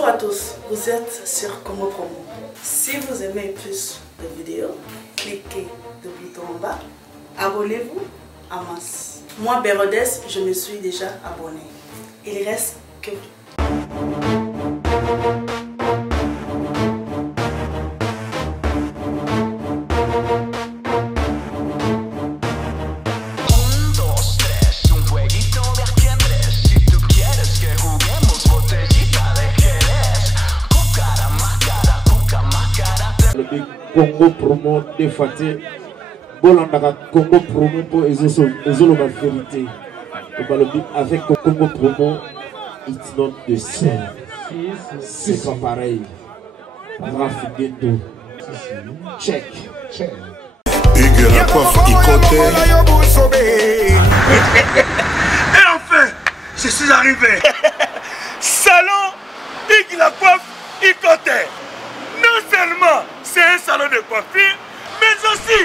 Bonjour à tous, vous êtes sur Congo Promo. Si vous aimez plus de vidéos, cliquez le bouton en bas, abonnez-vous en masse. Moi, Bérodès, je me suis déjà abonné. Il reste que Congo Promo défaté. Bolandaka Congo Promo pour ezolo la vérité. Avec Congo Promo, it's not the same. C'est pas pareil. Rafineto. Check. Hugues la coiffe Ikote. Et enfin, je suis arrivé. Salon Hugues la coiffe Ikote. Non seulement c'est un salon de coiffure, mais aussi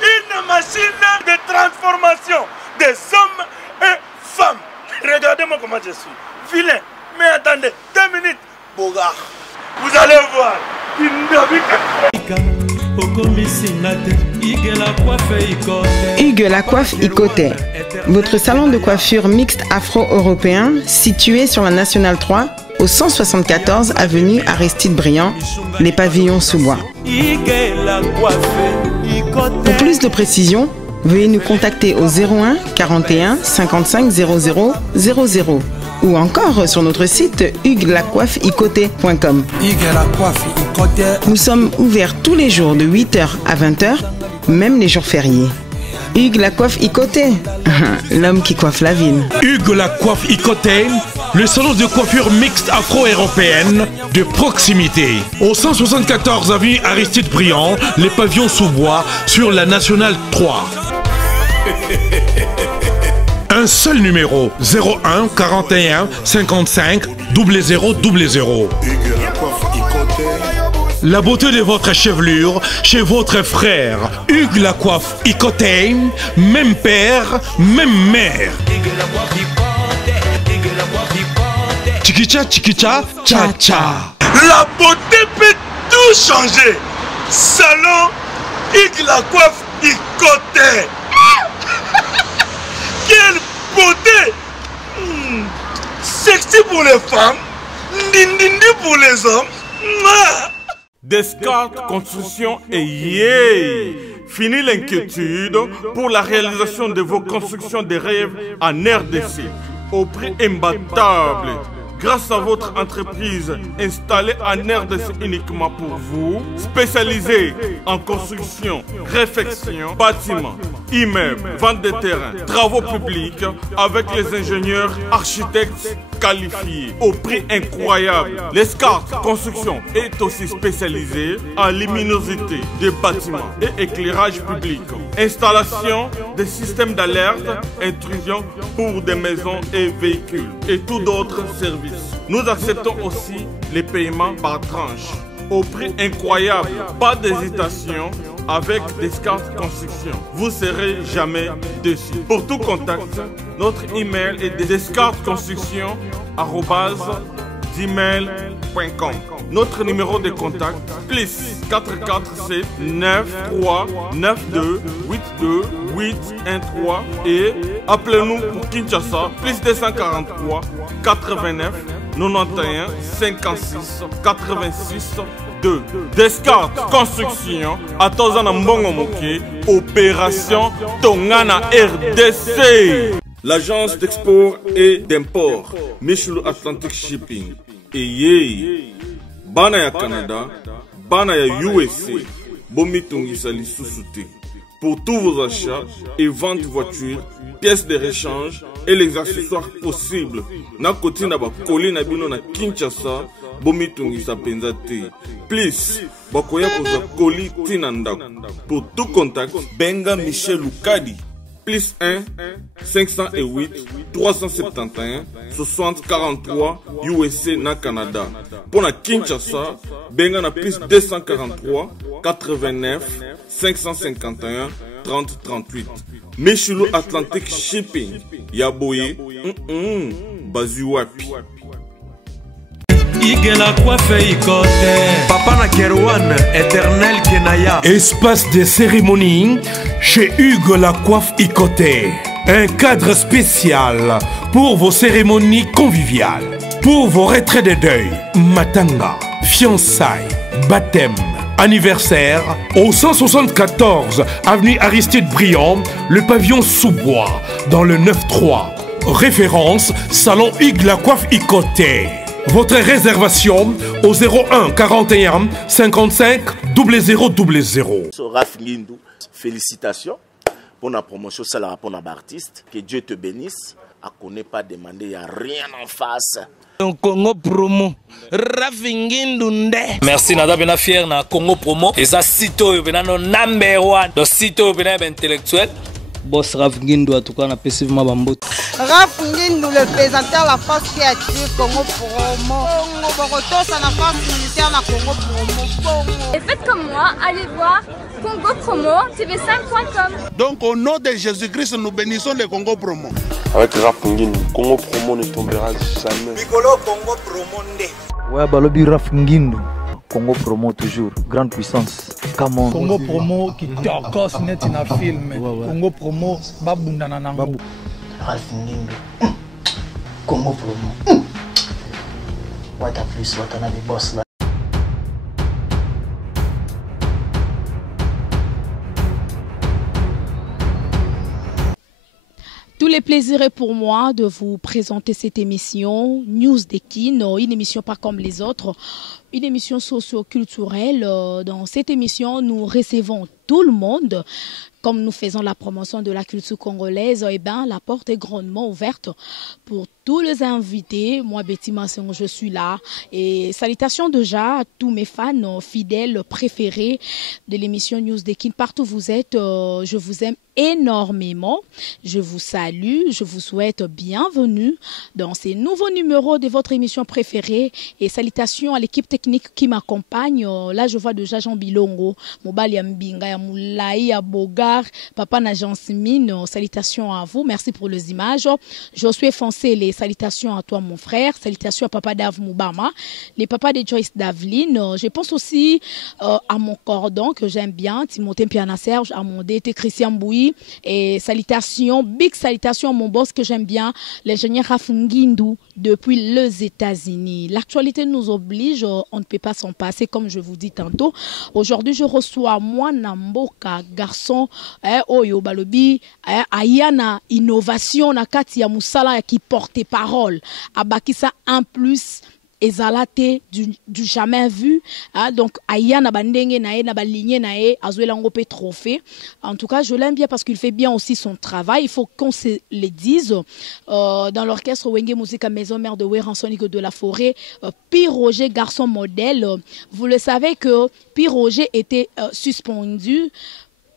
une machine de transformation des hommes et femmes. Regardez-moi comment je suis. Vilain. Mais attendez, 2 minutes. Bogart. Vous allez voir. Hugues la coiffe Ikote, votre salon de coiffure mixte afro-européen situé sur la Nationale 3 au 174 avenue Aristide Briand, les pavillons sous bois. Pour plus de précisions, veuillez nous contacter au 01 41 55 00 00 ou encore sur notre site huguelacoiffeikote.com. Nous sommes ouverts tous les jours de 8h à 20h, même les jours fériés. Hugues la coiffe Ikote, l'homme qui coiffe la ville. Hugues la coiffe Ikote, le salon de coiffure mixte afro-européenne de proximité. Au 174 avenue Aristide Briand, les pavillons sous bois sur la Nationale 3. Un seul numéro, 01 41 55 00 00. La beauté de votre chevelure chez votre frère. Hugues la coiffe Ikote, même père, même mère. Chikicha, chikicha, cha cha. La beauté peut tout changer. Salon Hugues la coiffe Ikote. Quelle beauté! Sexy pour les femmes, dindindi pour les hommes. Descartes Construction et yay! Fini l'inquiétude pour la réalisation de vos constructions de rêves en RDC au prix imbattable. Grâce à votre entreprise installée en RDC uniquement pour vous, spécialisée en construction, réfection, bâtiments, immeubles, vente de terrains, travaux publics, avec les ingénieurs architectes qualifiés au prix incroyable. Descartes Construction est aussi spécialisée en luminosité des bâtiments et éclairage public, installation des systèmes d'alerte, intrusion pour des maisons et véhicules et tout d'autres services. Nous acceptons aussi les paiements par tranche au prix incroyable. Pas d'hésitation avec Descartes Construction. Vous serez jamais déçus. Pour tout contact, notre email est descartesconstruction@gmail.com. Notre numéro de contact plus 447 93 92 82 813 et appelez-nous pour Kinshasa plus 243 89 91 56 86 2. Descartes Construction à Tozana Mbongo Moké, opération Tongana RDC. L'agence d'export et d'import Michelo Atlantic Shipping et yé bana ya Canada, bana ya USA, bomi tongisa lisusu te. Pour tous vos achats et ventes de voitures, pièces de rechange et les accessoires possibles. Na koti na ba koli na bino na Kinshasa, bomi tongisa penza te. Please, bakoya koza koli tina ndako. Pour tout contact, benga Michel Lukadi. Plus 1 508 371 60 43 USA na Canada. Pour na Kinshasa, benga na plus 243 89 551 30 38. Michelo Atlantic Shipping. Yaboye, Bazu wapi. Hugues la coiffe Ikote. Papa na Kerouan, éternel Kenaya. Espace de cérémonie chez Hugues la coiffe Ikote. Un cadre spécial pour vos cérémonies conviviales, pour vos retraits de deuil, matanga, fiançailles, baptême, anniversaire, au 174 avenue Aristide Briand, le pavillon sous-bois, dans le 9-3. Référence, salon Hugues la coiffe Ikote. Votre réservation au 01 41 55 0000. Raph Ngindou, félicitations pour la promotion, ça la pour l'artiste. Que Dieu te bénisse. À connaît pas demander, il n'y a rien en face. Congo Promo. Raph Ngindou nde. Merci nada bena fier na Congo Promo. Et ça sito yo bena no number 1. Do sito yo bena intellectuel. Boss Raph Ngindou en tout cas on a passivement bambote. Raph Ngindou, le présenteur la force créative Congo Promo. Congo Boroto, ça la force militaire na Congo Promo. Et faites comme moi, allez voir Congo Promo, tv5.com. Donc au nom de Jésus-Christ, nous bénissons le Congo Promo. Avec Raph Ngindou, Congo Promo ne tombera jamais. Piccolo Congo Promo nde. Ouais, balobi Raph Ngindou. Congo Promo toujours, grande puissance. Come on. Congo Promo qui torcos net in a film. Congo Promo babundana nango. Raph Ngindou. Congo Promo. What a plus, what another boss là. Tous les plaisirs est pour moi de vous présenter cette émission News Dekin, une émission pas comme les autres, une émission socio-culturelle. Dans cette émission, nous recevons tout le monde. Comme nous faisons la promotion de la culture congolaise, eh ben, la porte est grandement ouverte pour tous les invités. Moi, Betty Masson, je suis là. Et salutations déjà à tous mes fans fidèles préférés de l'émission News Dekin. Partout où vous êtes, je vous aime énormément. Je vous salue, je vous souhaite bienvenue dans ces nouveaux numéros de votre émission préférée. Et salutations à l'équipe technique qui m'accompagne. Là, je vois déjà Jean Bilongo, Mobali Mbinga, Moulaï, Aboga, Papa Najan Simine, salutations à vous, merci pour les images. Josué Foncé, les salutations à toi mon frère, salutations à Papa Dav Moubama, les papas de Joyce Davline. Je pense aussi à mon cordon que j'aime bien, Timothée Piana Serge, à mon DT Christian Bouy, et salutations, big salutations à mon boss que j'aime bien, l'ingénieur Raph Ngindou depuis les États-Unis. L'actualité nous oblige, on ne peut pas s'en passer comme je vous dis tantôt. Aujourd'hui, je reçois Mwana Mboka, garçon oyo balobi ayana innovation na kati ya musala qui porte parole abakisa un plus ezalate du jamais vu, donc ayana bandenge nae na baligné nae azuela ngope trophée. En tout cas, je l'aime bien parce qu'il fait bien aussi son travail. Il faut qu'on se le dise. Dans l'orchestre Wenge Musica Maison Mère de Wéransonique de la Forêt, Pi Roger, garçon modèle. Vous le savez que Pi Roger était suspendu.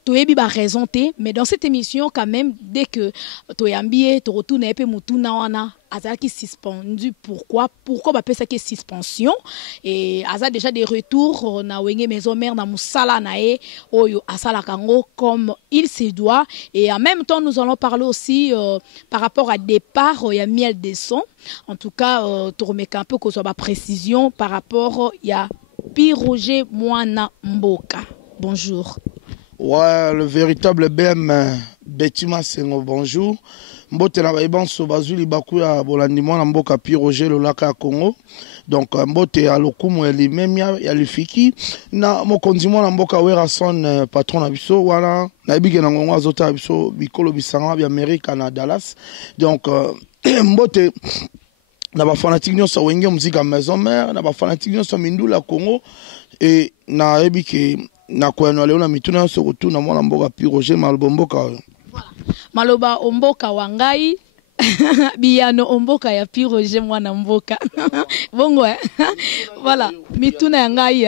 Toyebi ba raison te, mais dans cette émission quand même dès que toyambie to retourne un peu mutuna wana azaki suspendu. Pourquoi ba pesa que suspension et aza déjà des retours na wenge maison mère na musala nae oyo asala kango comme il se doit. Et en même temps nous allons parler aussi par rapport à départ ya miel des sons. En tout cas to remettre un peu que soit ba précision par rapport ya Pi Roger Mwana Mboka. Bonjour. Ouais, le véritable BM Betty Masson, bonjour. Mbote na baibanso bazuli baku ya bolandi mwana mboka Pi Roger le laka ya Congo. Donc mbote ya lokumu ya limemia ya lifiki na mokonzi mwana mboka Werason patron na biso wana na bige na ngongo azota biso bikolo bisanga bi Amerika na Dallas. Donc mbote na ba fanatique nyonso wenge muzika maison mère na ba fanatique nyonso mindula Congo et na ebike na kwano leo na mituna so kutuna mwana mboka Pi Roger maloba mboka oyo. Voilà. Maloba omboka wangai biyano omboka ya Pi Roger Mwana Mboka. Bongo voilà, mituna ya ngai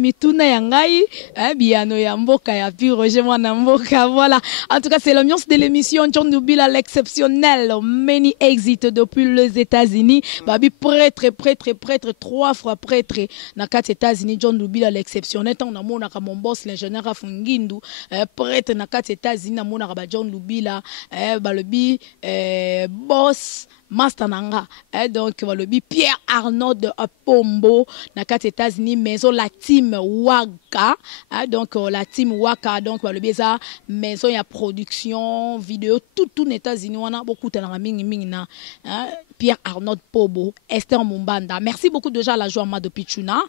mituna ya ngai biyano ya mboka ya Pi Roger Mwana Mboka. Voilà. En tout cas, c'est l'ambiance de l'émission John Dubila l'exceptionnel many exit depuis les États-Unis. Babi prêtre 3 fois prêtre na kati États-Unis. John Dubila l'exceptionnel tant na mona ka mon boss l'ingénieur Raph Ngindou prêtre na kati États-Unis na mona ka ba John Dubila balobi boss Mastananga. Donc, le Pierre Arnaud de Pombo, dans les États-Unis, maison la team Waka. Donc, la team Waka, donc, le Béza, maison, il y a production, vidéo, tout les États-Unis, on a beaucoup de Pierre Arnaud Pobo, Esther Mumbanda. Merci beaucoup déjà à la joie de Pichuna.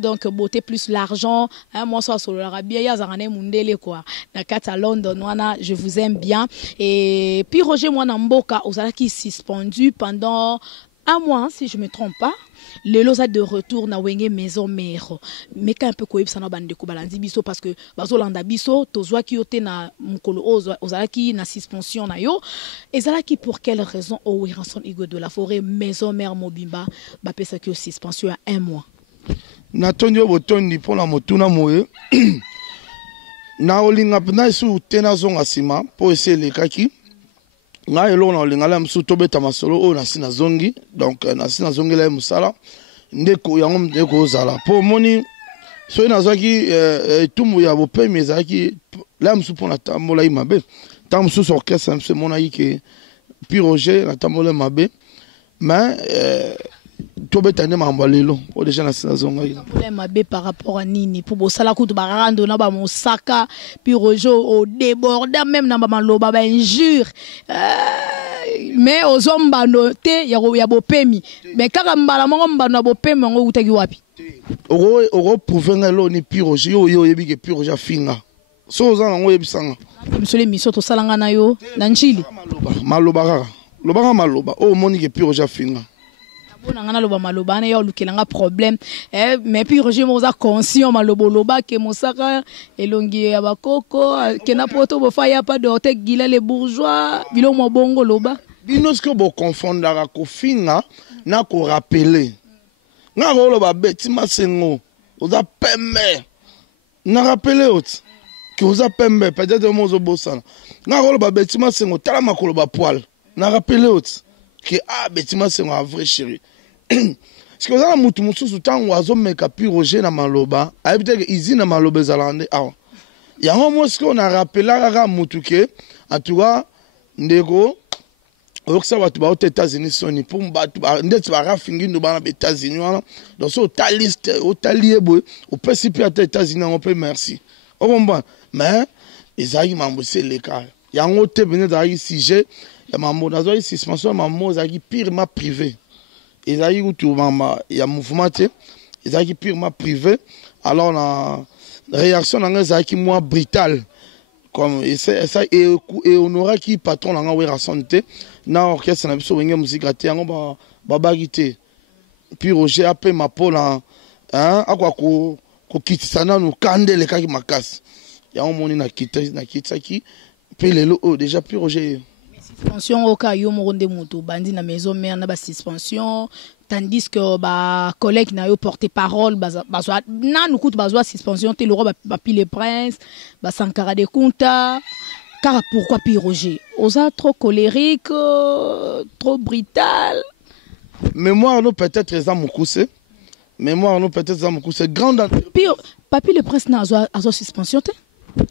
Donc, beauté plus l'argent. Moi, ça, sur l'Arabie, il y a Zarane Mundele, quoi. Dans London, je vous aime bien. Et puis, Roger Mwanamboka, qui suspendu pendant un mois, si je ne me trompe pas. Le losa de retour na wenge maison mère. Mais quand un peu koyeb sana bande ko balandi biso parce que bazolanda biso tozwa ki yote na mukolo ozalaki na suspension na yo. Ezalaki pour quelle raison o Ranson Igo de la Forêt maison mère Mobimba ba pesa ki suspension à un mois. Na tonyo botondi pour la motuna moye. Na olinga pna su tena zonga sima po ese le kaki. Nga elo na lingala msu tobeta masolo o na sina zongi donc na sina zongi la musala ndeko yango ndeko zala po moni so na zaki tumu ya bo pe mezaki la msu pona tambola imabe tam msu orchestre msu mona yike puis Roger na tambola mabe mais tobeta ne mambo lelo o déjà na sina zonga tambola mabe par rapport à nini pour bo sala kutu barando na ba mosaka puis Roger au déborda même na ba maloba ba injure mais aux hommes banoté ya bopemi mais kaka mbala mongo mbano bopemi ngo utaki wapi oro prouver ngalo ni puis Roger yo yebi ke puis Roger finga so za ngo yebisanga monsieur le miso to salanga na yo na nchili maloba maloba o moni ke puis Roger finga ngana loba maloba na yo lukelanga problème mais puis Roger moza conscient malobo loba ke mosaka elongi ya bakoko ke na poto bo fa ya pas de hotel gila les bourgeois bilo mo bongo loba bino ce que bo confondara ko finga na ko rappeler nga ko loba beti masengo oza pembe na rappeler ot que oza pembe peut-être mozo bosana nga ko loba beti masengo tala makolo ba poil na rappeler ot que beti masengo a vrai chéri. Ce que vous avez mutu mususu tango azomeka puis Roger na maloba ayebite ke izi na maloba ezalande awa yango mosko na rappelaka ka mutu ke en tout cas ndeko oksa batu ba aux États-Unis soni pour batu ndeti ba rafingi ndo bana États-Unis wana donc so ta liste o taliebo o pesipi ata États-Unis on peut merci o bomba mais ezaki mambo seleka yango te bene da sujet ya mambo nazo suspension mambo ezaki purement privé. Ils ont eu tout il y a mouvement ils ont eu purement privé alors la réaction est moins brutale comme et ça et on aura qui patron la ouais santé na orchestre na biso wenge musique ate yango ba bagité puis Roger a ma pole hein akwa ko kitisana no kandele kaki makasi yango moni na kitaki puis lelo déjà puis Roger suspension au cas yo moronde moto bandi na maison mère na ba suspension tandis que ba collègue na yo porter parole bazwa na nous coûte bazwa suspension te le roi ba pile prince ba Sankara de Kunta car pourquoi puis Roger osa trop colérique trop brutal mémoire nous peut-être za mukuse mémoire nous peut-être za mukuse grande puis papi le prince na azwa suspension te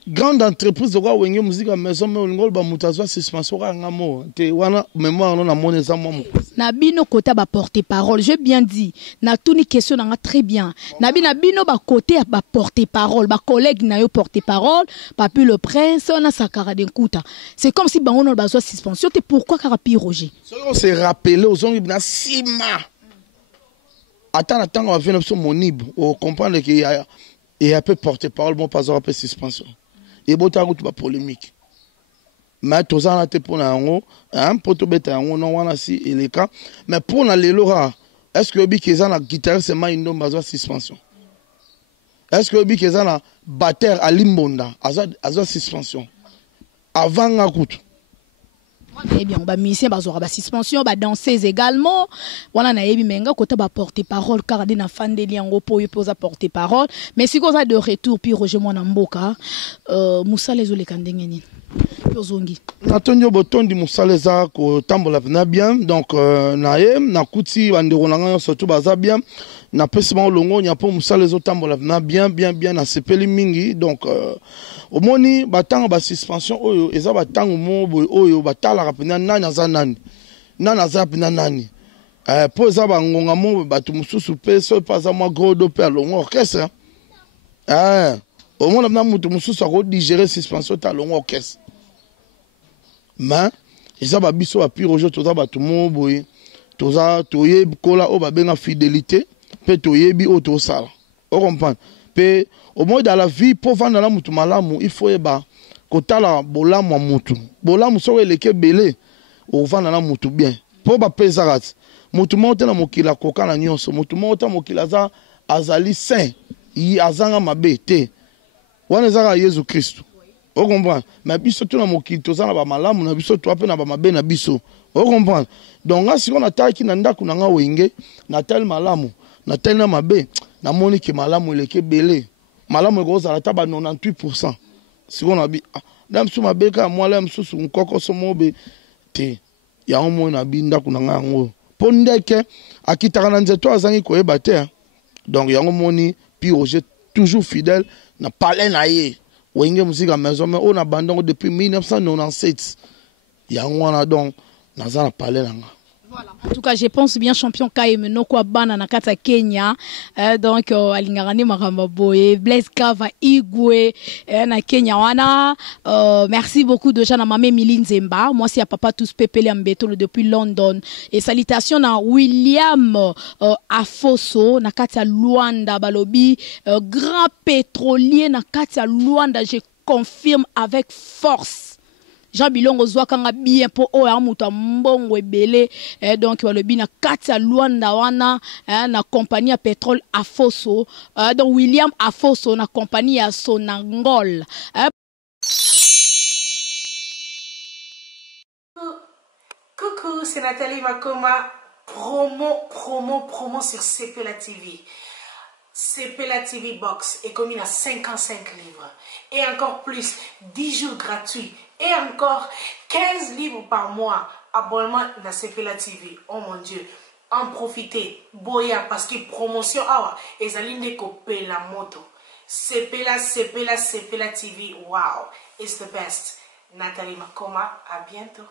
grande entreprise de quoi wenge musique à maison mais ngol ba mutazo suspension ka ngamo te wana mémoire non na moneza mo na bino kota ba porter parole j'ai bien dit na tuni question na très bien na bino ba côté ba porter parole ba collègue na yo porter parole papi le prince on a Sakara de Nkuta c'est comme si ba on ba suspension te pourquoi Karapi Roger on s'est rappelé aux ongi na sima attends on va venir sur mon nib on comprendre qu'il y a et un peu porter parole bon pas un peu suspension et bon ta route ba polémique mais tous en été pour nango hein pour to beta nango non wana si et les cas mais pour na lelora est-ce que obi keza na guitariste ma indo bazwa suspension est-ce que obi keza na batteur à limbonda azwa suspension avant nga kutu. Eh bien, on va misser ba suspension, ba danser également. Voilà na yebi menga côté ba porter parole car na fan de liango po yo posa porter parole. Mais si qu'on a de retour puis Roger Mwana Mboka, Moussa les ole kandenge nini. Yozongi. Natonyo botondi Moussa les a ko tambola na bien donc na ye na kuti bandero nanga surtout baza bien. Na pesima longo nya po Moussa les otambola na bien na sepeli mingi donc au moni batanga ba suspension oyo eza batanga mo oyo batala rapena nani za nani nana zapi na nani po za bangonga mo batu mususu pe so pas za moi gros do pe longo orchestre au moins na mutu mususu ko digérer suspension ta longo orchestre mais ils ba biso ba pire aujourd'hui toza batu mo boye toza toye kola o ba benga fidélité pe toyebi o to sala on comprend pe au moins dans la vie pour vendre la mutu malamu il faut eba kotala bolamu mutu bolamu so eleke belé o vendre la mutu bien pour ba pesarat mutu monte na mokila koka na nyonso mutu monte mokila za azali saint yi azanga mabe te wana zaka Yesu Kristo on comprend mais biso to na mokili toza na ba malamu na biso to ape na ba mabe na biso on comprend donc nga si on ataki na ndako na nga wenge na tel malamu na tel na mabe na moni ki malamu eleke belé malamu eko za ta ba 98% si on a bi na msu mabe ka moi la msu su nkoko so mobe te ya omo na bi ndako na nga ngo pondeke akitaka na nzeto azangi koyeba te donc yango moni puis Roger toujours fidèle na parler na ye wenge musique maison mais on a abandonné depuis 1997 yango na donc naza na parler nanga. Voilà. En tout cas, je pense bien champion Kaime Noko Bana na kata Kenya. Donc alingarane makamba boye Blaise Kava Igwe na Kenya wana. Merci beaucoup de Jana Mame Miline Zemba. Moi c'est à papa tous pepele ambetolo depuis London. Et salutations à William Afoso na kata Luanda balobi grand pétrolier na kata Luanda, je confirme avec force. Jean Bilongo Zwakanga bien pour Oyamuta Mbongo Ebele donc walobi na kati ya Luanda wana na compagnie ya pétrole Afoso donc William Afoso na compagnie ya Sonangol. Coucou, c'est Nathalie Makoma. Promo sur CPLA TV. CPLA TV Box est commis à 55 livres. Et encore plus, 10 jours gratuits. Et encore 15 livres par mois. Abonnement dans CPLA TV. Oh mon Dieu. En profitez. Boya parce que promotion. Ah, et Zaline Kopé la moto. CPLA TV. Wow. It's the best. Nathalie Makoma. À bientôt.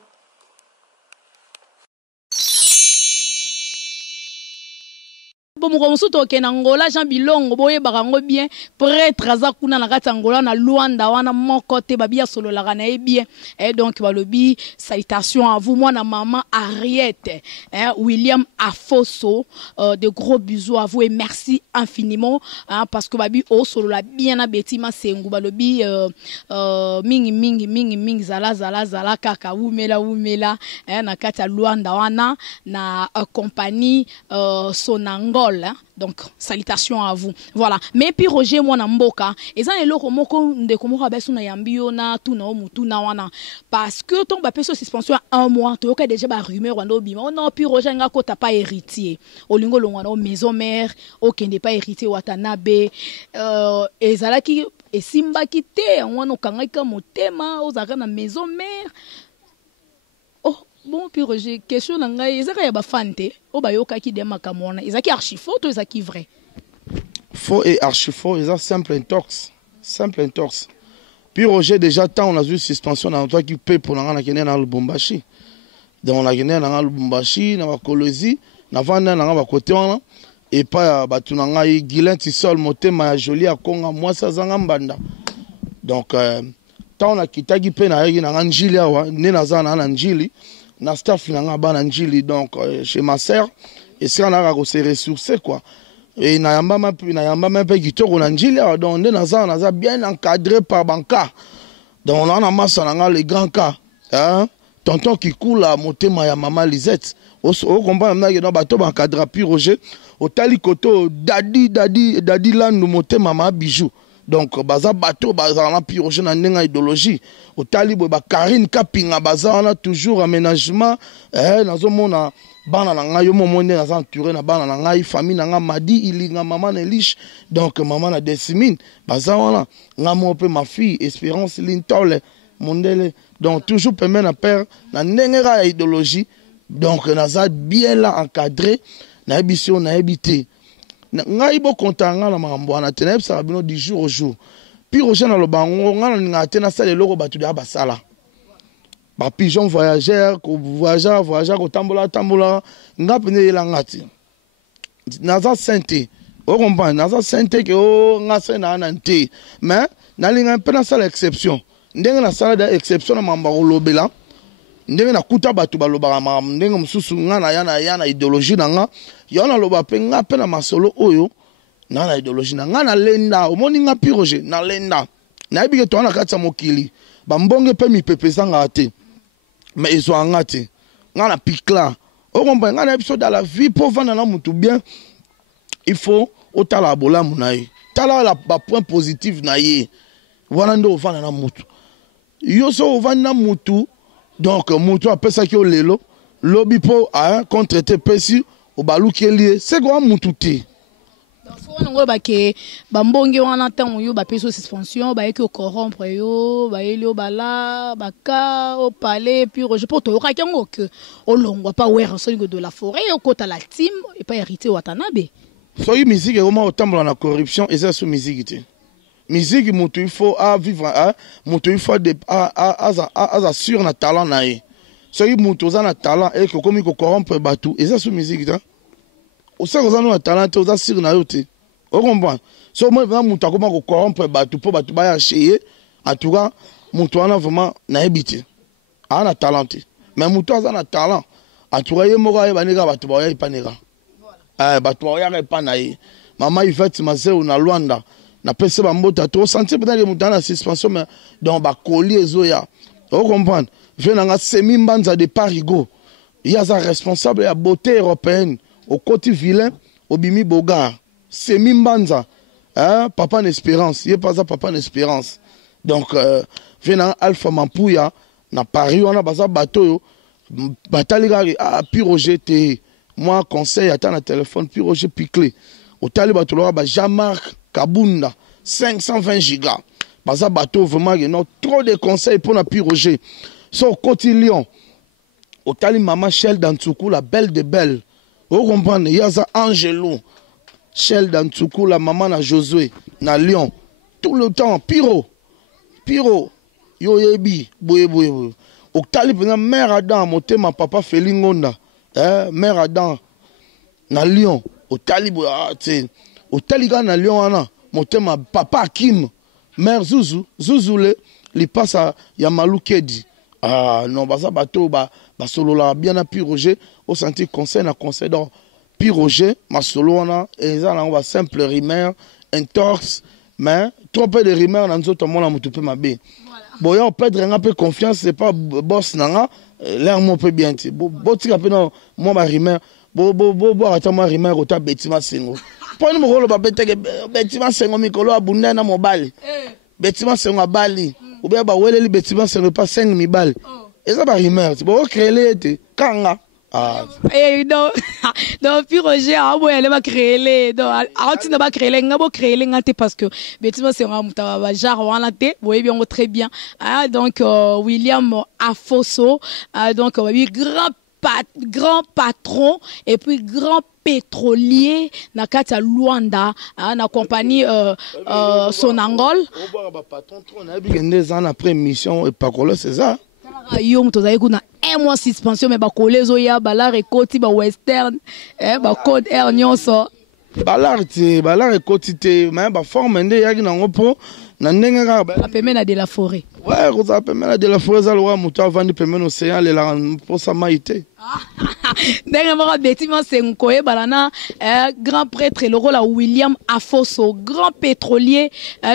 Mosuto ke Angola Jean Bilongo boye barango bien prêtre azakuna na kati Angola na Luanda wana moko te babia solo la kana bien et donc balobi salutations à vous moi na maman Ariette William Afoso de gros bisous à vous et merci infiniment parce que babi o solo la bien na betima sengu balobi mingi zala kaka umela na kati Luanda wana na compagnie Sonangol. Donc salutations à vous. Voilà. Mais puis Roger moi na mboka eza eloko moko ndeko moko abesu na yambio na tuna o mutu na wana parce que ton ba peso suspension à 1 mois to yoka déjà ba rumeur wana obima non puis Roger nga ko ta pas héritier olingo longwa na maison mère okende pas héritier Watanabe ezalaki esimba kite wana okangaka motema ozaka na maison mère. Bon, puis Roger, question nanga, ezaka ya ba fante, o ba yoka ki de makamona, ezaki archi faux ou ezaki vrai? Faux et archi faux, ezaki simple intox. Simple intox. Puis Roger, déjà tant on a vu suspension dans toi qui paie pour nanga na kene na Lubumbashi. Donc on a kene na Lubumbashi, na Kolozi, na vanda na ba côté wana et pas batu nanga Guilin Tissol motema joli a Konga moi ça zanga mbanda. Donc tant on a kitaki pe na yegi na njili awa, ne na zana na njili. Na staff nanga ba na njili donc chez ma sœur et c'est on a se ressourcer quoi et na yamba même pe kitoko na njili donc na bien encadré par banca donc on a massa nanga les grands cas hein tonton qui coule à motema ya maman Lisette au combat na que bato encadré puis Roger au tali koto dadi landu motema ma bijou. Donc baza bateau baza na Roger na ndenga idéologie au talibo ba Karine Kapinga baza na toujours aménagement nazomona bana na ngai yo momonde na entouré na bana na ngai famille na nga madi ilinga maman Elish donc maman na Desimine baza wana nga mo pe ma fille Espérance Lintole mondele donc toujours permet na père na ndenga idéologie donc naza bien là encadré na émission na habité. Ngai bo kontanga na mambo na teneb sa bino du jour au jour. Puis Roger na lobango ngana ngate na sala loko batu da basala. ba pigeon voyageur ko voyageur ko tambola nga pene la ngati naza sente o comprendre naza sente ke o nga sena nante mais nalinga pena sala exception ndenge na sala da exception na mamba kolobela ndenge na kuta batu balobaka ndenge mususu nga na yana idéologie na nga yona loba pe nga pena masolo oyo na idéologie na nga na lenda omoni nga piroger na lenda na ebike to na kati ya mokili bambonge pe mipepesa nga te mais ils ont ngati nga na pikla o comprendre nga na episode dans la vie pour vendre na mutu bien il faut otala bola munayi tala la point positif na ye wana ndo vendre na mutu yo so vendre na mutu donc mutu apesa ki o lelo lobi po a contre te pesi o baluki lié c'est quoi mutu te donc que bambonge wana tango yo ba peso suspension ba eki corrompre yo ba eli o bala baka au palais puis je peux to ka kango que o longwa pa wera so de la forêt o kota la team et pas hérité Watanabe so yi musique e comment otambola na corruption et ça sous musique te musique mutu il faut à vivre à mutu il faut de à sur na talent na ye so yi mutu za na talent et que comme ko corrompre batu et ça sous musique te o sa ko za na talent te o za sur na yo te o comprend so moi vraiment mutu akoma ko corrompre batu po batu ba ya cheye en tout cas mutu ana vraiment na ebiti ana talent mais mutu za na talent en tout cas ye mo ga ba nega batu ba ya ipanega batu ba ya pa na ye mama Yvette Mazeu na Luanda na pese ba mbota to sentir peut-être mutu na suspension mais donc ba colis ezoya o comprendre venanga semi mbanza de Parigo il y a sa responsable ya beauté européenne au côté vilain au bimi bogar semi mbanza papa en espérance il pas ça papa en espérance donc venanga Alpha Mampuya na Paris on a baza bateau batali gari puis Roger te moi conseil attends na téléphone puis Roger Piclé au tali bateau là ba Jean-Marc Kabunda 520 gigas baza bateau vraiment il y a trop de conseils pour na puis Roger so côté Lyon au tali maman Shell Dantsuku la belle de belle vous comprenez il y a ça Angelo Shell Dantsuku la maman na Josué na Lyon tout le temps Piro yo yebi boye au tali pena mère Adam motema papa Felingonda mère Adam na Lyon au tali au tali na Lyon wana motema papa Kim mère Zuzule li passe ya Malukedi non baza bateau ba solo la bien na puis Roger au senti conseil na conseil donc puis Roger ma solo wana eza na ba simple rimeur intox mais trop peu de rimeur na nzoto mona mutu pe mabe boya perdre nga peu confiance c'est pas boss nanga l'air mon peu bien ti botika pe non moi ba rimeur bo ata moi rimeur ota Betima Sengo poni mo rolo ba beteke Betima Sengo mikolo abunda na mobali Betima Sengo abali ou bien ba weleli Betima Sengo pas 5 mibali et ça ba rimeur ti bo créer les kanga donc puis Roger elle va créer les donc tu ne pas créer les ngabo créer les ngate parce que Betima Sengo mutaba ba genre wana te voyez bien très bien donc William Afoso donc grand patron et puis grand pétrolier na kati ya Luanda na compagnie Sonangol patron trop na bigende za na prémission et pakolo c'est ça yo mutozali kuna un mois suspension mais ba kolezo ya bala rekoti ba western ba code air nyonso bala rekoti te mais ba forme nde yaki na ngopo na ndenge ka ba pemena de la forêt ouais ko za pemena de la forêt za lwa mutu avandi pemena océan le la pour sa maïté ndenge moko Betima Sengo balana grand prêtre le rôle à William Afoso grand pétrolier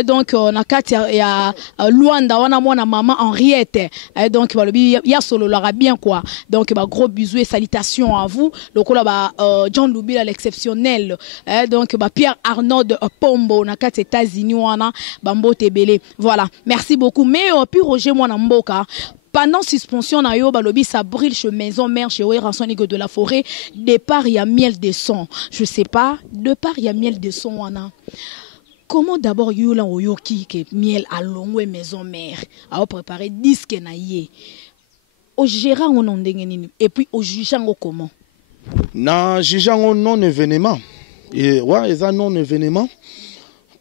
donc na kati ya Luanda wana mwana maman Henriette donc balobi ya solo la bien quoi donc ba gros bisous et salutations à vous le rôle ba John Lubila l'exceptionnel donc ba Pierre Arnaud Pombo na kati États-Unis wana bambote belé voilà merci beaucoup mais puis Roger mwana mboka pendant suspension na yo balobi ça brûle chez maison mère chez Ransonigo de la forêt départ il y a miel de son je sais pas départ il y a miel de son wana comment d'abord yo la oyoki que miel à longue maison mère a préparer disque na yé au gérant on ndenge nini et puis au jugeant comment na jugeant non événement et ouais ils non événement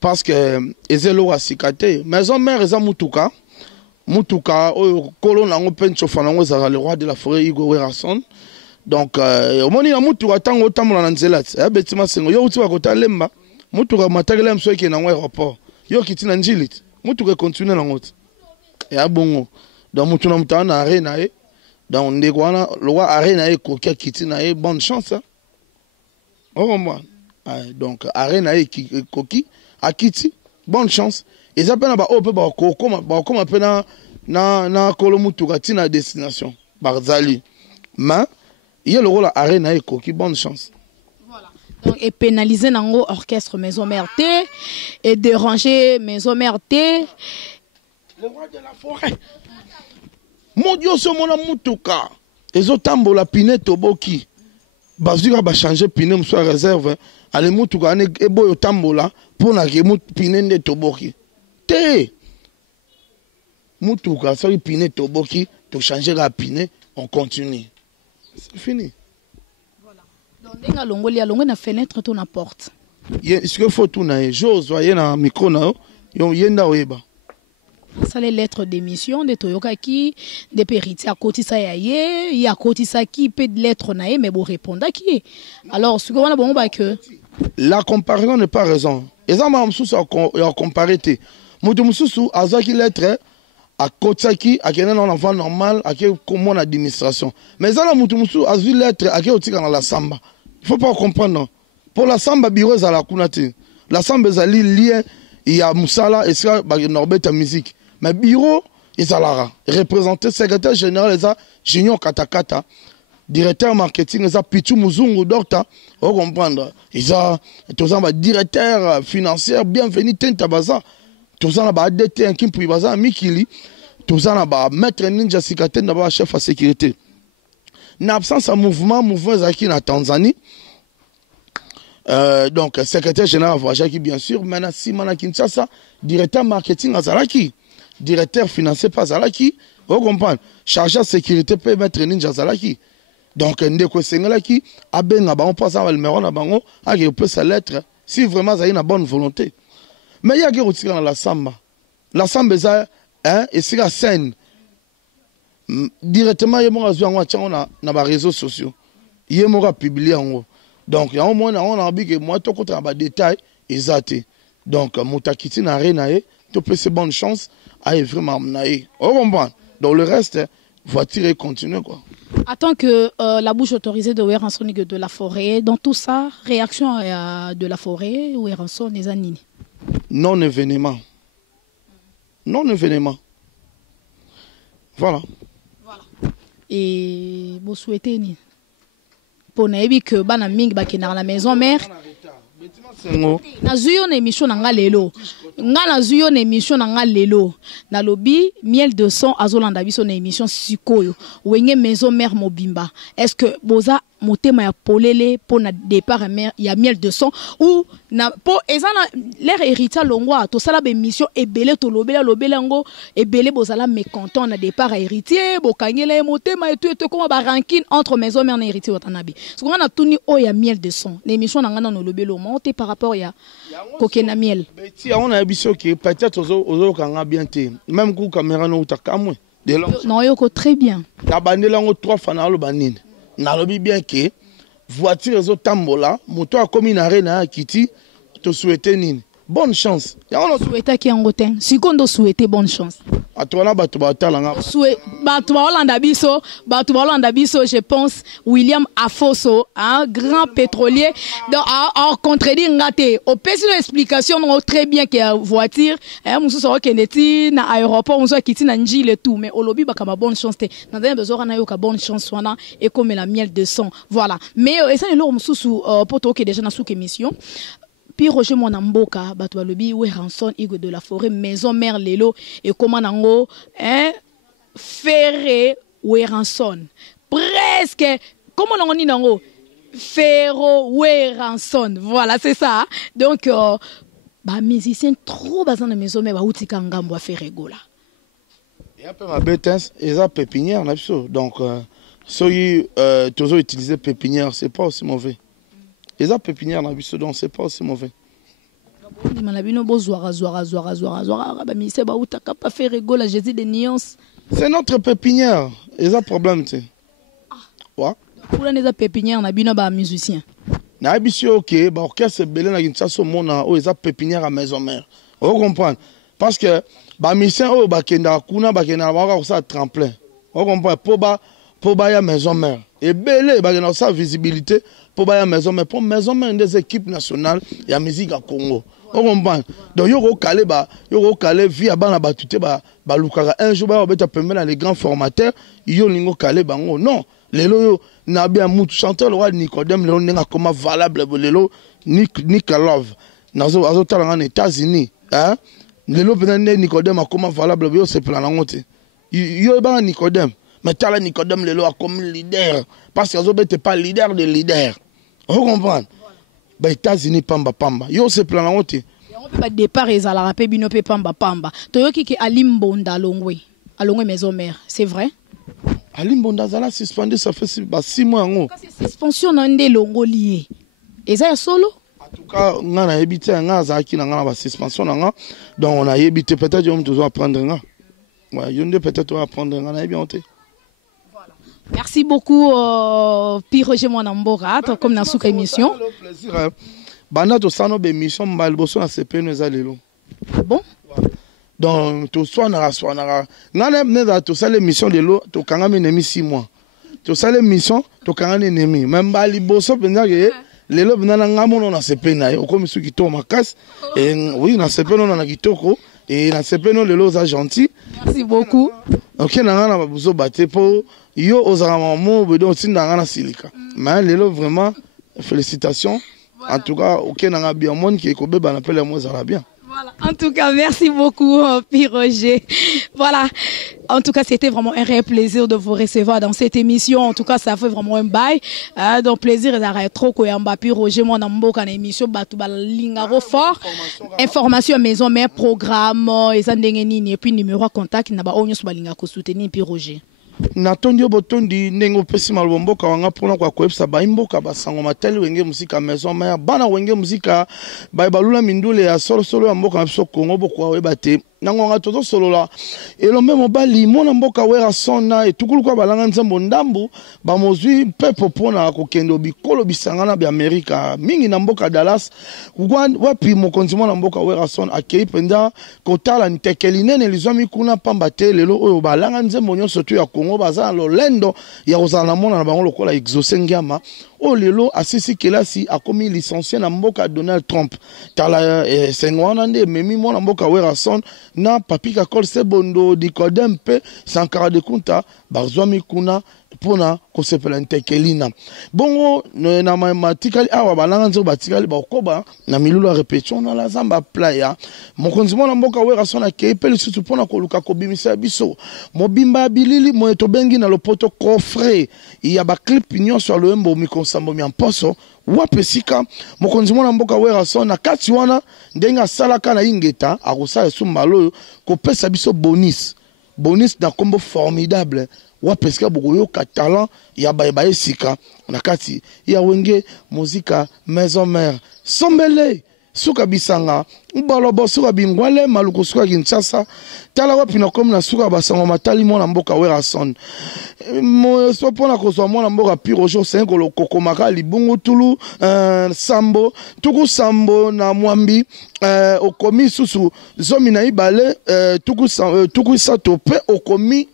parce que ezelo asikate maison mère eza mutuka mutuka oyo kolo nango pencho fanango za le roi de la forêt Igo Werason. Donc au moni na mutuka tango tamula na nzela ya betima sengo yo uti bakota lemba mutuka matagela mso ke na aéroport yo kiti na njilit mutuka continue na ngoti ya bongo donc mutu na mutana arena e donc ndeko wana le roi arena e ko kiti na e bonne chance hein? Oh moi donc arena e koki akiti bonne chance et ça pena ba ope ba koma pena na kolo mutuka tina destination barzali mais il y a le rôle arena et koki bonne chance. Voilà. Donc et pénaliser nango orchestre maison mère T et déranger maison mère T. Le roi de la forêt. Mon Dieu so mona mutuka. Ezo tambola pine toboki. Bazira ba changer pine mso réserve. Ale mutuka ane eboyo tambola pour na ke pine nde toboki. Te. Mutuka so pine toboki to changer la pine on continue. C'est fini. Voilà. Donc, il y a une fenêtre sur la porte. Est-ce qu'il faut tout naïe? J'ose voyer dans micro na yo yenda oeba. Ça les lettres d'émission de Toyoka qui de périté à côté ça y a côté ça qui peut de lettres naïe mais bon répondre à qui. Alors ce qu'on a bon bah que la comparaison n'est pas raison. Et ça m'a msou ça comparer té. Mutu msou azaki lettre à Kotsaki, à un enfant normal, à mon administration. Mais ça, la Moutoumoussou a vu lettre à dans la Samba. Il ne faut pas comprendre. Pour la Samba, bureau à la Kunati. La Samba, est lié, il y a Moussala et ça, Norbert à musique. Mais bureau, il y a Lara. Représenté secrétaire général, il y a Junior Katakata. Directeur marketing, il y a Pichu Mouzungu Dorta. Vous comprendre. Il y a directeur financier, bienvenue, Tentabaza. Tozana ba ADT en Kim Pribaza Mikili, Tozana ba maître ninja sikate na ba chef à sécurité. Na absence à mouvement zaki na Tanzanie. Donc secrétaire général Voyaki bien sûr, maintenant Simana Kinshasa, directeur marketing Azalaki, directeur financier pas Azalaki, vous comprenez, chargé de sécurité peut maître ninja Azalaki. Donc ndeko sengelaki abenga ba on passe à le numéro na bango, a peut sa lettre si vraiment ça a une bonne volonté. Mais il y a qui dans la Samba. La Samba, et c'est la scène. Directement, il y a des réseaux sociaux. Il y a publié en haut. Donc, il y a un moment, on a dit que moi, tout contre un détail, exact. Donc, Moutakiti n'a rien à tu peux c'est bonne chance à vraiment naïe. Au comprend. Donc, le reste, voiture et continue quoi. Attends que la bouche autorisée de Werason de la forêt, dans tout ça, réaction de la forêt, Werason les anini. Non-événement. Non-événement. Voilà. Voilà. Et vous souhaitez ni pour naïbi que bana ming bakina la maison mère. Na zuyo na émission na lelo. Nga na zuyo na émission na lelo. Na lobi miel de son azolanda biso na émission sikoyo. Wenge maison mère mobimba. Est-ce que boza motema ya polele pour na départ mère ya miel de son ou na po ezana l'air héritier longwa to sala be mission ebele to lobela ngo ebele bozala mécontent na départ héritier bokangela motema et tout comme ba ranking entre maison mère na héritier watanabi. Ce qu'on a tuni o ya miel de son. L'émission na ngana no lobelo monte par rapport ya kokena miel. Beti on a biso qui peut-être ozo kanga bien té. Même ku caméra no utakamwe. Non yoko très bien. Ya bandela ngo 3 fana lo banine. Nalobi bien que voiture zo tambola, moto a commis une arena à Kiti, te souhaiter nini. Bonne chance. Souhaiter qui en goten. Si qu'on doit souhaiter bonne chance. À toi là, batu batalanga. Batu Hollanda biso, je pense William Afoso, un grand pétrolier, a contredit ngate. Au pèse l'explication non très bien que voiture, musu so keneti na aéroport, musu kiti na njile et tout, mais au lobby bakama bonne chance te. Na dena besoin na yo ka bonne chance wana et comme la miel de son. Voilà. Mais ça le musu poto que déjà na sous émission. Puis Roger Monamboka, bato balobi Werason Igo de la forêt maison mère lelo et comment nango Ferré Werason presque comment on dit nango Ferro Werason voilà c'est ça donc bah musicien trop bazan de maison mère ba utika ngambo a Ferré gola et un peu ma bêtise et ça pépinière na biso donc soyi toujours utiliser pépinière c'est pas aussi mauvais. Les pépinières dans le donc c'est pas aussi mauvais. C'est notre pépinière. Et ça problème, tu sais. Ouais. Pour les pépinières, on a bien musicien. Na bisio ok, ba orchestre belé na Kinshasa mona o eza pépinière à maison mère. Vous comprenez? Parce que ba musicien o ba kenda kuna ba kenda ba ko ça tremplin. Vous comprenez? Pour ba ya maison mère. Et belé ba kenda ça visibilité pour ba ya maison mère, pour maison mère des équipes nationales ya musique à Congo. Vous comprenez? Donc yo calé via bana batute ba lukaka un jour ba beta pembe na les grands formateurs, yo lingo calé bango. Non. Lelo yo na bien mut chanteur le roi Nicodème lelo nenga comment valable lelo Nikolov nazo azotala en États-Unis hein lelo benane Nicodème comment valable yo c'est plan ngote yo ba Nicodème mais tala Nicodème lelo comme leader parce que azobete pas leader de leader vous comprenez ba États-Unis pamba yo c'est plan ngote on peut départ ezala rapé bino pe pamba toyoki ke Alimbonda longwe maison mère c'est vrai. Alimbonda zala suspendu, ça fait 6 mois. C'est suspension dans des longo liés. Et ça solo? En tout cas, on a évité un zaki na suspension donc on a évité peut-être on doit apprendre un. Ouais, on doit peut-être apprendre un bien monté. Voilà. Merci beaucoup Piroger Mwanambora comme dans sous émission. Plaisir. Bana to sano be mission malboso na CPN ezalelo. Bon? Donc, tout soit n'a tout ça l'émission de l'eau, tout quand même ennemi 6 mois. Tout ça l'émission, tout quand même ennemi. Même bali bosso pendant que les lots n'a ngamon na sepena, au comme ceux qui tombent ma casse. Et oui, na sepena na kitoko et na sepena les lots gentils. Merci beaucoup. Ok, na na babuzo baté pour yo ozama mo bedo tinda na silika. Mais les lots vraiment félicitations. En tout cas, ok na bien monde qui est kobe ba appelle moi ça va bien. Voilà. En tout cas, merci beaucoup, Piroger. Voilà. En tout cas, c'était vraiment un réel plaisir de vous recevoir dans cette émission. En tout cas, ça fait vraiment un bail. Donc, plaisir et trop koyamba Piroger moi dans mboka na émission batuba lingaro fort. Information maison mère programme et ça ndengeni et puis numéro de contact na ba onyo balinga ko soutenir Piroger. Natondi botondi nengo pesi malomboka wanga pona kwa kwebsa baimboka basango matali wenge musika maison mère bana wenge musika balula mindule ya solo ya mboka na biso Kongo bokwa webate nangonga toto solo la elombe mobali mona mboka wera sona etukulu kwa balanga nzambo ndambu bamozwi pepo pona kokendo bikolo bisangana bi Amerika mingi na mboka Dallas wapi mokonzi mona mboka wera sona akei penda kotala ntekeli nene lizwami kuna pamba te lelo oyo balanga nzambo nyonso tu ya Kongo baza lolendo ya kozala mona na bango lokola exaucer ngiama o lelo asisi kelasi akomi licencié na mboka Donald Trump tala sengwana nde memi mona mboka wera sona na papika kol sebondo Nicodème pe sankara de kunta bazwami kuna pona kosepela ntekelina bongo na matikali awa balanga nzo batikali bakoba na milulu répétition na la zamba playa mokonzi mona mboka wera sona keipeli susu pona koluka kobimisa biso mobimba bilili moeto bengi na lopoto coffret ya ba clip nyonso ya loembo mikonsambo mya mposo wapesika mokonzi mona mboka wera sona kati wana ndenga salaka na ingeta akosala sumbalo kopesa biso bonus na kombo formidable wapesika bokoyoka talent ya baye sika na kati ya wenge muzika maison mère sombele suka bisanga mbalobo suka bingwale maluko suka Kinshasa tala wapi na komi na suka basango matali mona mboka wera son mo so pona kozwa mona mboka Piroger sengo kokomaka libungu tulu sambo tuku sambo na mwambi okomi susu zomi na ibale tuku sato pe okomi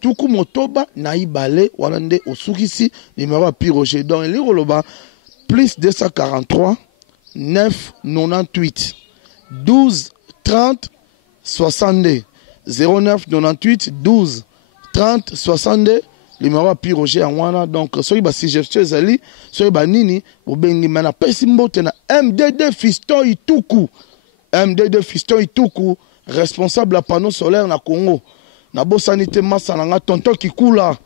tuku motoba na ibale wana nde osukisi numéro ya Piroger donc likoloba plus 243 998 12 30 62 09 98 12 30 62 numéro à Piroger en wana donc soki ba suggestion ezali soki ba nini obengi mana pesi mbote na MDD Fiston Ituku responsable à panneau solaire na Congo na bosanité massa na nga tonton Kikula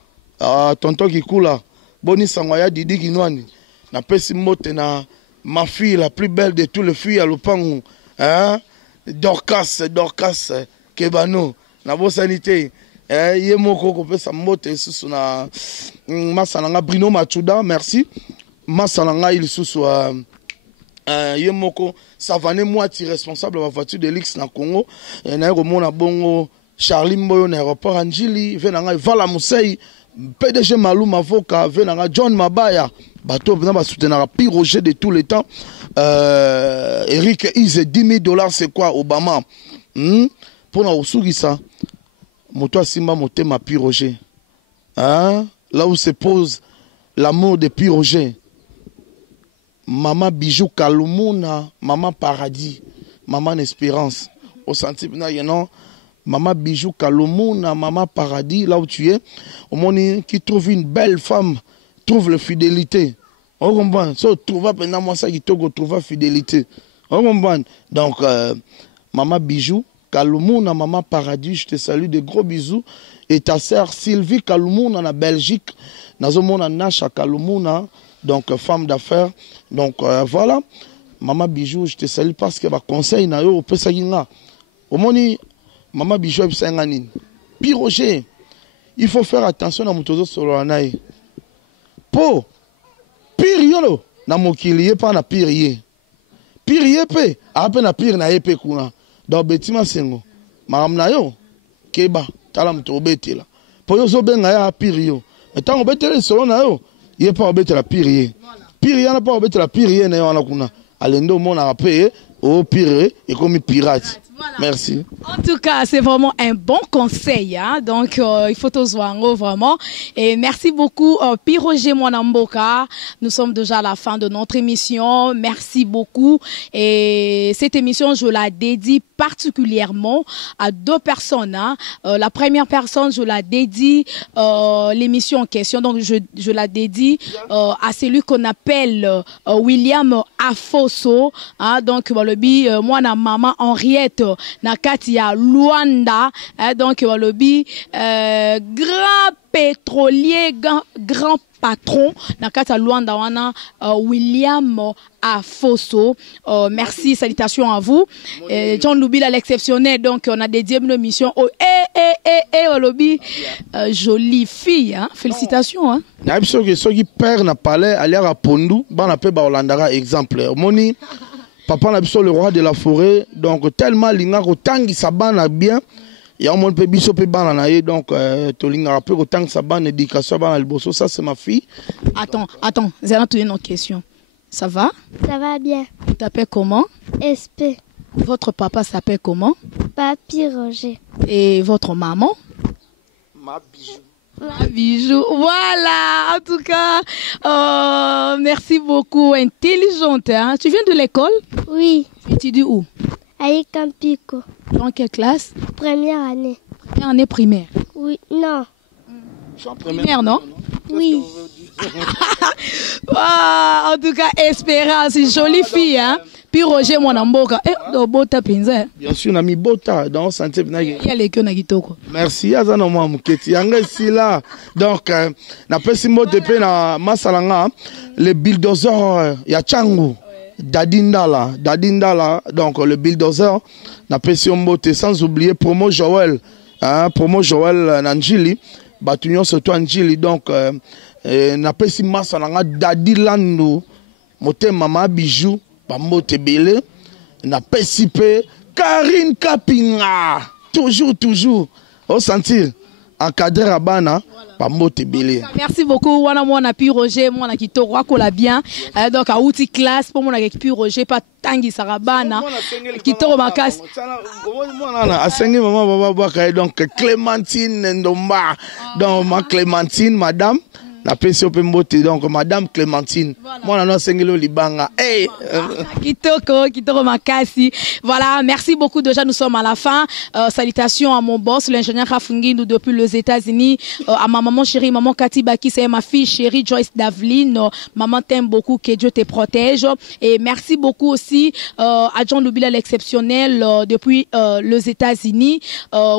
boni sangwa ya Didi Kinwani na pesi mbote na ma fille la plus belle de tous les filles à Lupangu hein Dorcas Kebano na bosanité ye moko ko pesa mbote susu na massa na nga Bruno Machuda merci massa na nga il susu Yemoko Savané moitié responsable de la voiture de l'X na Congo. Na Romona Bongo Charlie Mboyo na aéroport Anjili, venanga Vala Mousseï, PDG Maloum Avoka, venanga John Mabaya, bateau venant va soutenir pire Roger de tous les temps. Eric Ize $10 000 c'est quoi Obama? Pour na Osugi ça. Moto Simba moté ma pire Roger. Hein? Là où se pose l'amour de pire Roger. Maman Bijou Kalumuna, maman Paradis, maman Espérance. Au senti, non, maman Bijou Kalumuna, maman Paradis, là où tu es, au monde qui trouve une belle femme, trouve la fidélité. On comprend. So, trouve pendant moi ça qui trouve la fidélité. On comprend. Donc, maman Bijou Kalumuna, maman Paradis, je te salue, de gros bisous. Et ta sœur Sylvie Kalumuna, en Belgique, dans le monde, Nacha Kalumuna. Donc, femme d'affaires. Donc, voilà. Maman Bijou, je te salue parce que ma conseil na yo au Pesaginga. Au moni, Maman Bijou, Puis Roger, il faut faire attention à Moutozo Solanaï. Po, pire yolo, na mokiliye pas na pire ye. Pire ye pe, après na pire na ye pe kuna. Dans Betima Sengo, Madame na yo, Keba, talam to bete la. Po yo zo benga ya pire yo. Et tant obete le solo na yo. Il n'y a pas obéi la pire. Pire, il n'y a pas obéi la pire. Il y a Alendo, mon a payé au pire et comme pirate. Voilà. Merci. En tout cas, c'est vraiment un bon conseil. Hein? Donc, il faut tous voir vraiment. Et merci beaucoup, Pire Roger Mwanamboka. Nous sommes déjà à la fin de notre émission. Merci beaucoup. Et cette émission, je la dédie particulièrement à deux personnes. Hein? La première personne, je la dédie l'émission en question. Donc, je la dédie à celui qu'on appelle William Afoso. Hein? Donc, moi, na maman Henriette. Nakati ya Luanda, donc lobby grand pétrolier, grand patron Nakati ya Luanda wana William Afoso. Merci, salutations à vous. John Lubila l'exceptionnel, donc on a dédié une émission au lobby jolie fille, hein? Félicitations. Hein? Ceux qui perdent na palais aller à Pondu, ban appel ba Holandara exemple. Moni Papa n'a pas le roi de la forêt, donc tellement linga ko tangi sabana bien, ya mon pe biso pe bana na ye, donc to linga pe ko tangi sabana éducation bana liboso, ça c'est ma fille. Attends, j'ai une autre question. Ça va? Ça va bien. Tu t'appelles comment? SP. Votre papa s'appelle comment? Papi Roger. Et votre maman? Ma Bijou. Bijou, voilà, en tout cas, merci beaucoup, intelligente, hein? Tu viens de l'école? Oui. Tu étudies où? À Ikampico. Dans quelle classe? Première année. Première année primaire? Oui, non. Primaire, non? Oui. En tout cas, Espérance, jolie fille, hein? Puis Roger Mwanamboka, bota pinza. Bien sûr, on a mis bota dans santé. Il y a les qui ont kitoko. Merci, Azana Mouamuketi. Yanga ici là. Donc, na pesi mbote pe na masalanga le bulldozer ya Changu. Dadindala, donc le bulldozer na pesi mbote sans oublier Promo Joël, hein, Promo Joël Nanjili, Batunion surtout Anjili, donc na pesi masalanga Dadilando, mote Mama Bijou. Bambote Bele, na PCP, Karine Kapinga, toujours, au sentir, encadré à Bana, Bambote Bele. Merci beaucoup, Wana Mwana Pi Roger, Mwana Kito, Wakola bien, donc à outil classe, pour Mwana Pi Roger, pas Tangi Sarabana, Kito Makas. Asengi maman Baba, donc Clémentine Ndomba, donc ma Clémentine, madame. La pension Pembote, donc Madame Clémentine. Moi, on a sengelo libanga. Hey! Kitoko Makasi. Voilà, merci beaucoup. Déjà, nous sommes à la fin. Salutations à mon boss, l'ingénieur Rafungindou depuis les États-Unis. À ma maman chérie, maman Cathy Baki, c'est ma fille chérie Joyce Davlin. Maman t'aime beaucoup, que Dieu te protège. Et merci beaucoup aussi à John Lubila l'exceptionnel depuis les États-Unis.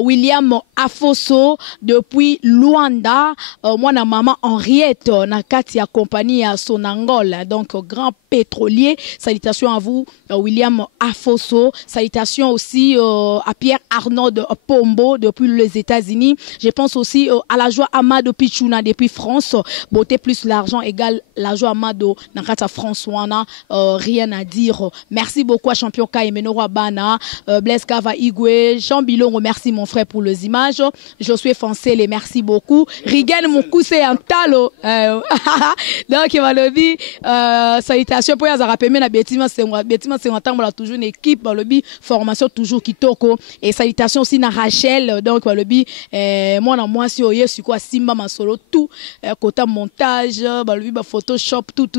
William Afoso depuis Luanda. Moi, na maman Henri. Henriette Nakati, compagnie à Sonangol, donc grand pétrolier. Salutations à vous, William Afoso. Salutations aussi à Pierre Arnaud Pombo depuis les États-Unis. Je pense aussi à la joie Amado Pichuna depuis France. Beauté plus l'argent égale la joie Amado Nakata François. Rien à dire. Merci beaucoup à Champion Kaimeno Wabana, Blaise Kava Igwe, Jean Bilon, remercie mon frère pour les images. Josué Foncel, merci beaucoup. Rigen Moukousse Antalo. Donc il va le dire. Salutations pour les Arapémé, na Betima c'est un temps toujours une équipe, le bi formation toujours Kitoko et salutations aussi na Rachel. Donc le bi moi si oye sur quoi Simba Masolo tout côté montage, le bi Photoshop tout.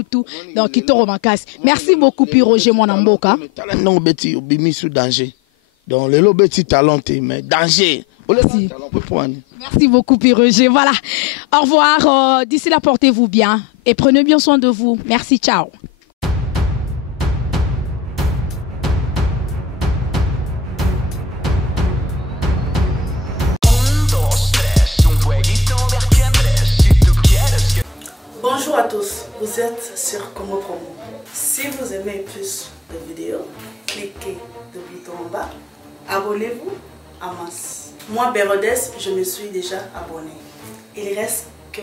Donc Kitoko Makasi. Merci beaucoup puis Roger mon amboka. Non beti obimi sous danger. Donc le beti talenté mais danger. Merci beaucoup puis Roger. Voilà. Au revoir. D'ici là portez-vous bien et prenez bien soin de vous. Merci, ciao. Bonjour à tous, vous êtes sur Congo Promo. Si vous aimez plus de vidéos, cliquez le bouton en bas, abonnez-vous en masse. Moi, Bérodès, je me suis déjà abonné. Il reste que